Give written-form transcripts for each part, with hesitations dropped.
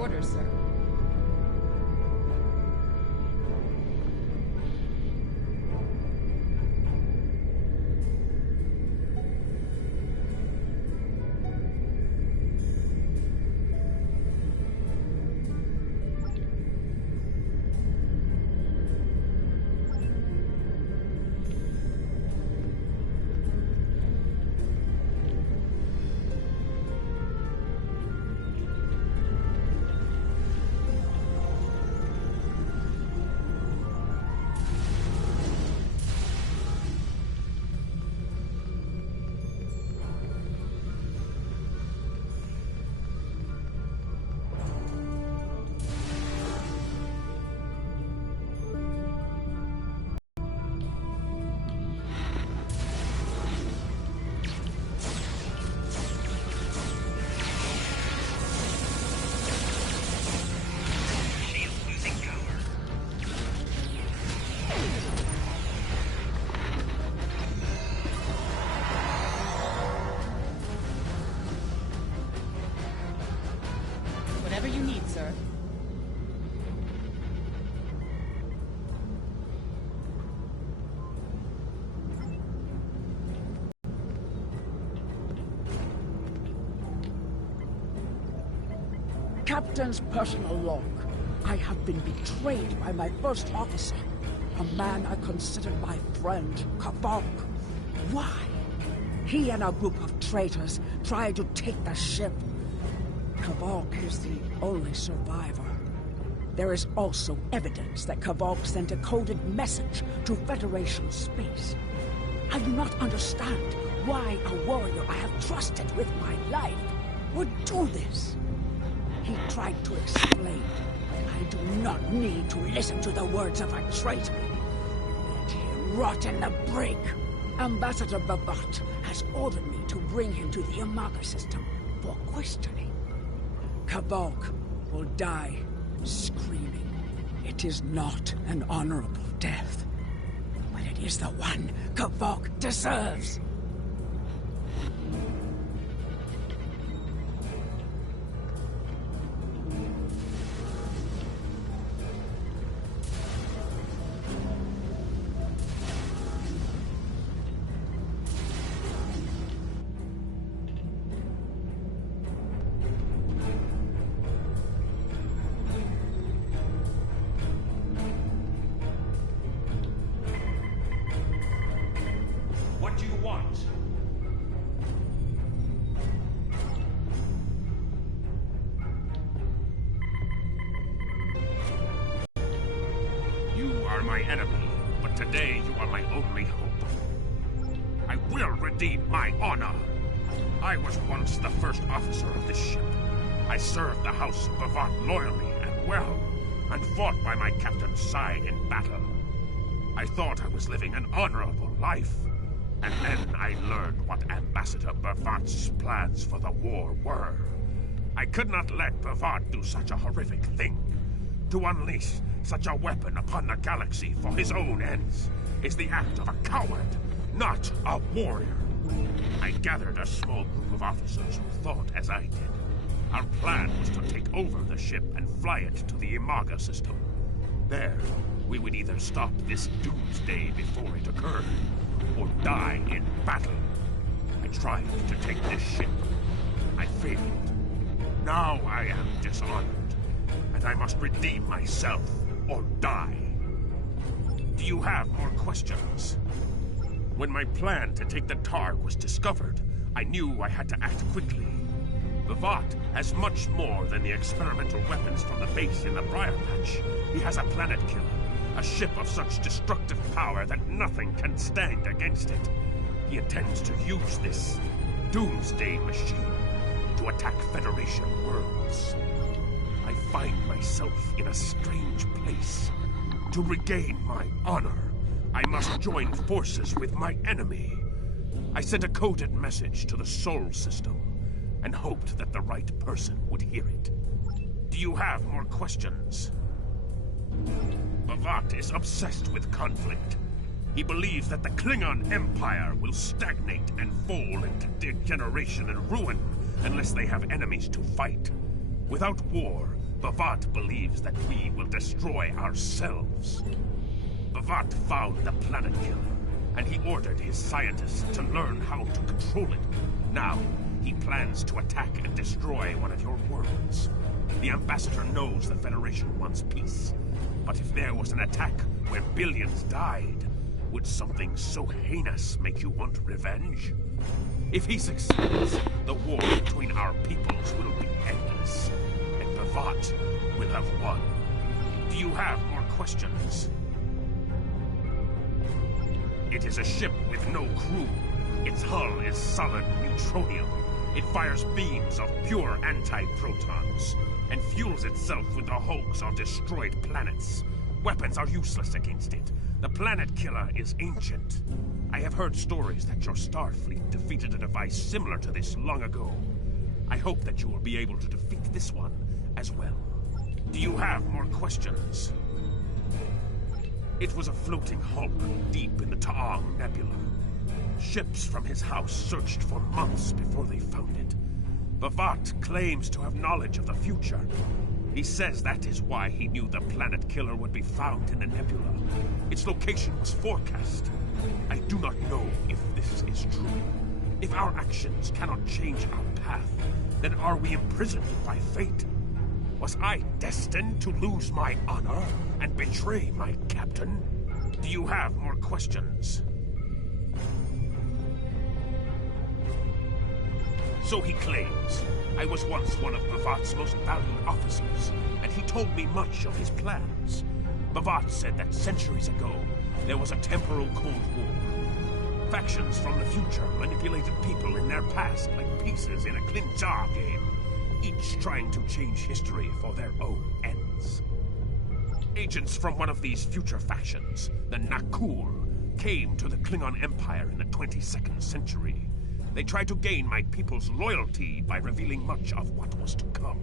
orders, sir. Whatever you need, sir. Captain's personal log. I have been betrayed by my first officer, a man I considered my friend, Kavok. Why? He and a group of traitors tried to take the ship. Kavok is the only survivor. There is also evidence that Kavok sent a coded message to Federation space. I do not understand why a warrior I have trusted with my life would do this. He tried to explain. I do not need to listen to the words of a traitor. Let him rot in the brig. Ambassador Babat has ordered me to bring him to the Imaga system for questioning. Kavok will die screaming. It is not an honorable death, but it is the one Kavok deserves. What do you want? You are my enemy, but today you are my only hope. I will redeem my honor. I was once the first officer of this ship. I served the House of Bavat loyally and well, and fought by my captain's side in battle. I thought I was living an honorable life. And then I learned what Ambassador Bavat's plans for the war were. I could not let Bavat do such a horrific thing. To unleash such a weapon upon the galaxy for his own ends is the act of a coward, not a warrior. I gathered a small group of officers who thought as I did. Our plan was to take over the ship and fly it to the Imaga system. There, we would either stop this doomsday before it occurred, or die in battle. I tried to take this ship. I failed. Now I am dishonored, and I must redeem myself or die. Do you have more questions? When my plan to take the Targ was discovered, I knew I had to act quickly. Bavat has much more than the experimental weapons from the base in the Briar Patch. He has a planet killer. A ship of such destructive power that nothing can stand against it. He intends to use this doomsday machine to attack Federation worlds. I find myself in a strange place. To regain my honor, I must join forces with my enemy. I sent a coded message to the Sol system and hoped that the right person would hear it. Do you have more questions? Bavat is obsessed with conflict. He believes that the Klingon Empire will stagnate and fall into degeneration and ruin unless they have enemies to fight. Without war, Bavat believes that we will destroy ourselves. Bavat found the planet killer, and he ordered his scientists to learn how to control it. Now, he plans to attack and destroy one of your worlds. The Ambassador knows the Federation wants peace. But if there was an attack where billions died, would something so heinous make you want revenge? If he succeeds, the war between our peoples will be endless, and Bavat will have won. Do you have more questions? It is a ship with no crew. Its hull is solid neutronium. It fires beams of pure anti-protons, and fuels itself with the hulks of destroyed planets. Weapons are useless against it. The planet killer is ancient. I have heard stories that your Starfleet defeated a device similar to this long ago. I hope that you will be able to defeat this one as well. Do you have more questions? It was a floating hulk deep in the Ta'ang Nebula. Ships from his house searched for months before they found it. Bavat claims to have knowledge of the future. He says that is why he knew the planet killer would be found in the nebula. Its location was forecast. I do not know if this is true. If our actions cannot change our path, then are we imprisoned by fate? Was I destined to lose my honor and betray my captain? Do you have more questions? So he claims. I was once one of Bavat's most valued officers, and he told me much of his plans. Bavat said that centuries ago, there was a temporal Cold War. Factions from the future manipulated people in their past like pieces in a Klinjar game, each trying to change history for their own ends. Agents from one of these future factions, the Nakul, came to the Klingon Empire in the 22nd century. They tried to gain my people's loyalty by revealing much of what was to come.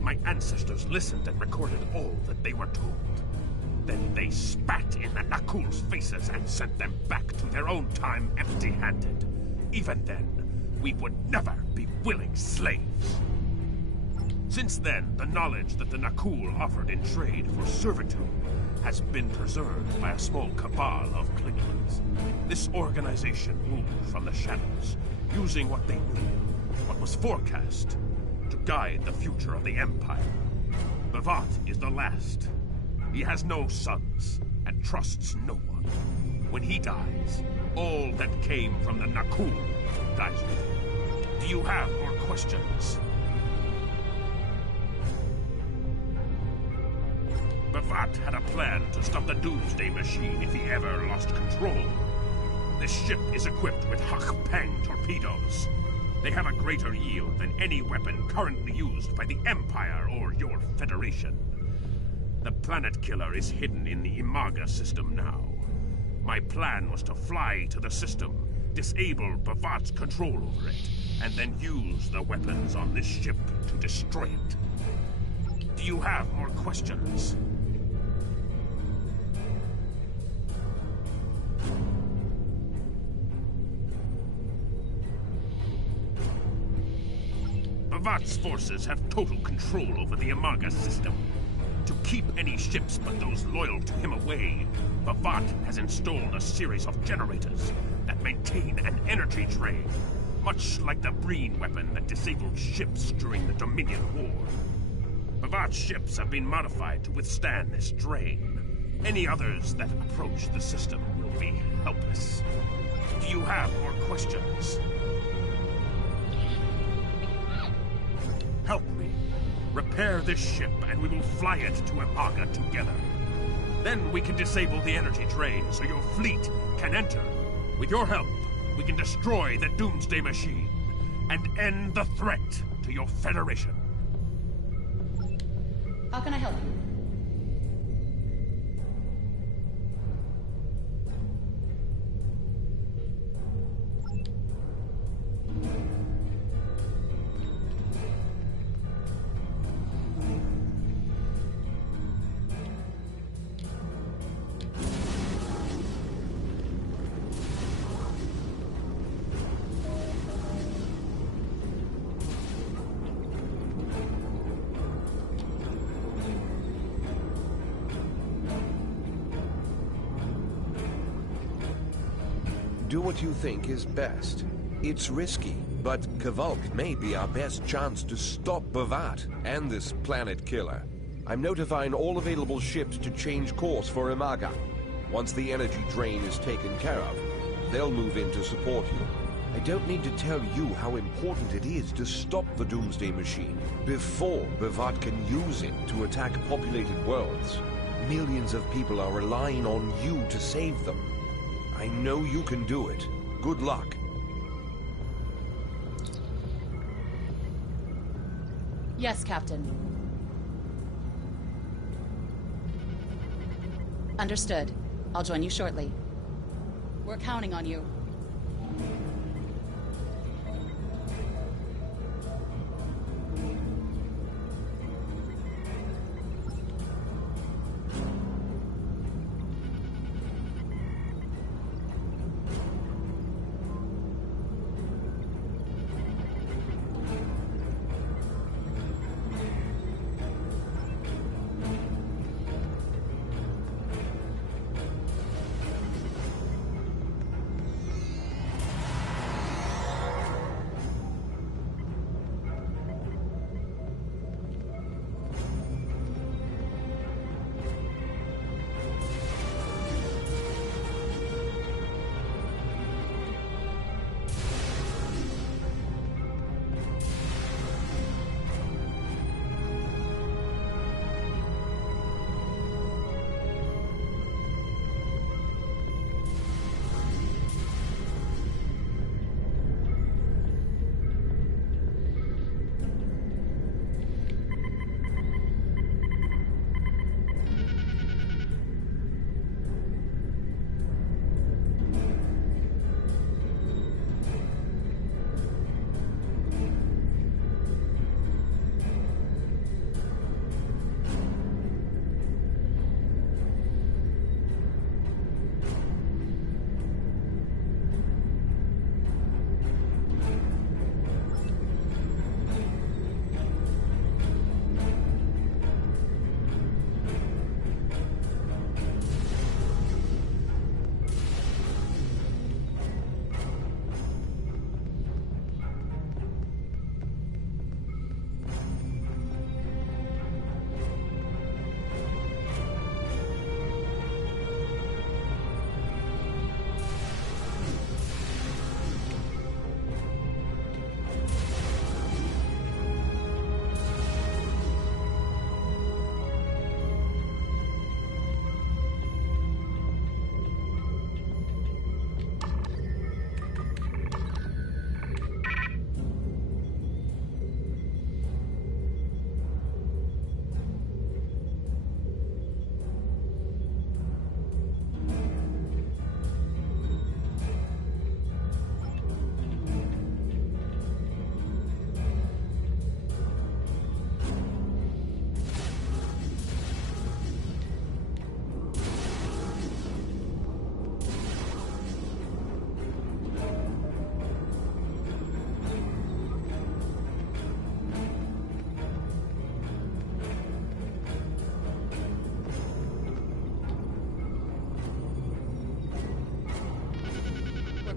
My ancestors listened and recorded all that they were told. Then they spat in the Nakul's faces and sent them back to their own time empty-handed. Even then, we would never be willing slaves. Since then, the knowledge that the Nakul offered in trade for servitude has been preserved by a small cabal of Klingons. This organization moved from the shadows, using what they knew, what was forecast, to guide the future of the Empire. Bavat is the last. He has no sons, and trusts no one. When he dies, all that came from the Nakul dies with him. Do you have more questions? Bavat had a plan to stop the Doomsday Machine if he ever lost control. This ship is equipped with Hak-Peng torpedoes. They have a greater yield than any weapon currently used by the Empire or your Federation. The planet killer is hidden in the Imaga system now. My plan was to fly to the system, disable Bavat's control over it, and then use the weapons on this ship to destroy it. Do you have more questions? Bavat's forces have total control over the Imaga system. To keep any ships but those loyal to him away, Bavat has installed a series of generators that maintain an energy drain, much like the Breen weapon that disabled ships during the Dominion War. Bavat's ships have been modified to withstand this drain. Any others that approach the system will be helpless. Do you have more questions? Help me. Repair this ship, and we will fly it to Imaga together. Then we can disable the energy drain so your fleet can enter. With your help, we can destroy the Doomsday Machine and end the threat to your Federation. How can I help you? do what you think is best. It's risky, but Kvolk may be our best chance to stop Bavat and this planet killer. I'm notifying all available ships to change course for Imaga. Once the energy drain is taken care of, they'll move in to support you. I don't need to tell you how important it is to stop the Doomsday Machine before Bavat can use it to attack populated worlds. Millions of people are relying on you to save them. I know you can do it. Good luck. Yes, Captain. Understood. I'll join you shortly. We're counting on you.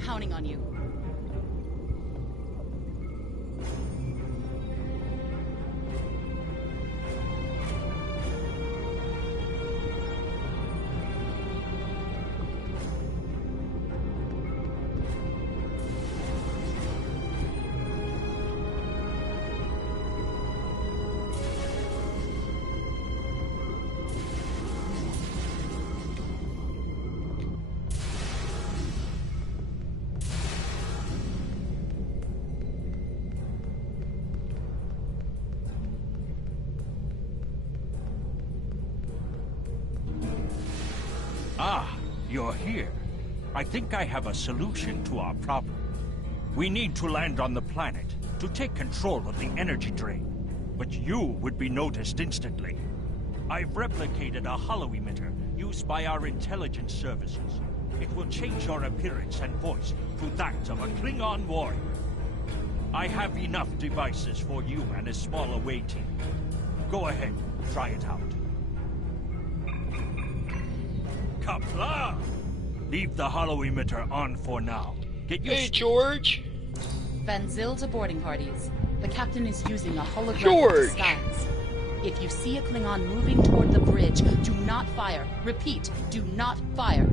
Counting on you. Ah, you're here. I think I have a solution to our problem. We need to land on the planet to take control of the energy drain. But you would be noticed instantly. I've replicated a holo-emitter used by our intelligence services. It will change your appearance and voice to that of a Klingon warrior. I have enough devices for you and a small away team. Go ahead, try it out. Kapla! Leave the hollow emitter on for now. Get used Hey, George. Van Zyl to boarding parties. The captain is using a holographic George! disguise. If you see a Klingon moving toward the bridge, do not fire. Repeat, do not fire.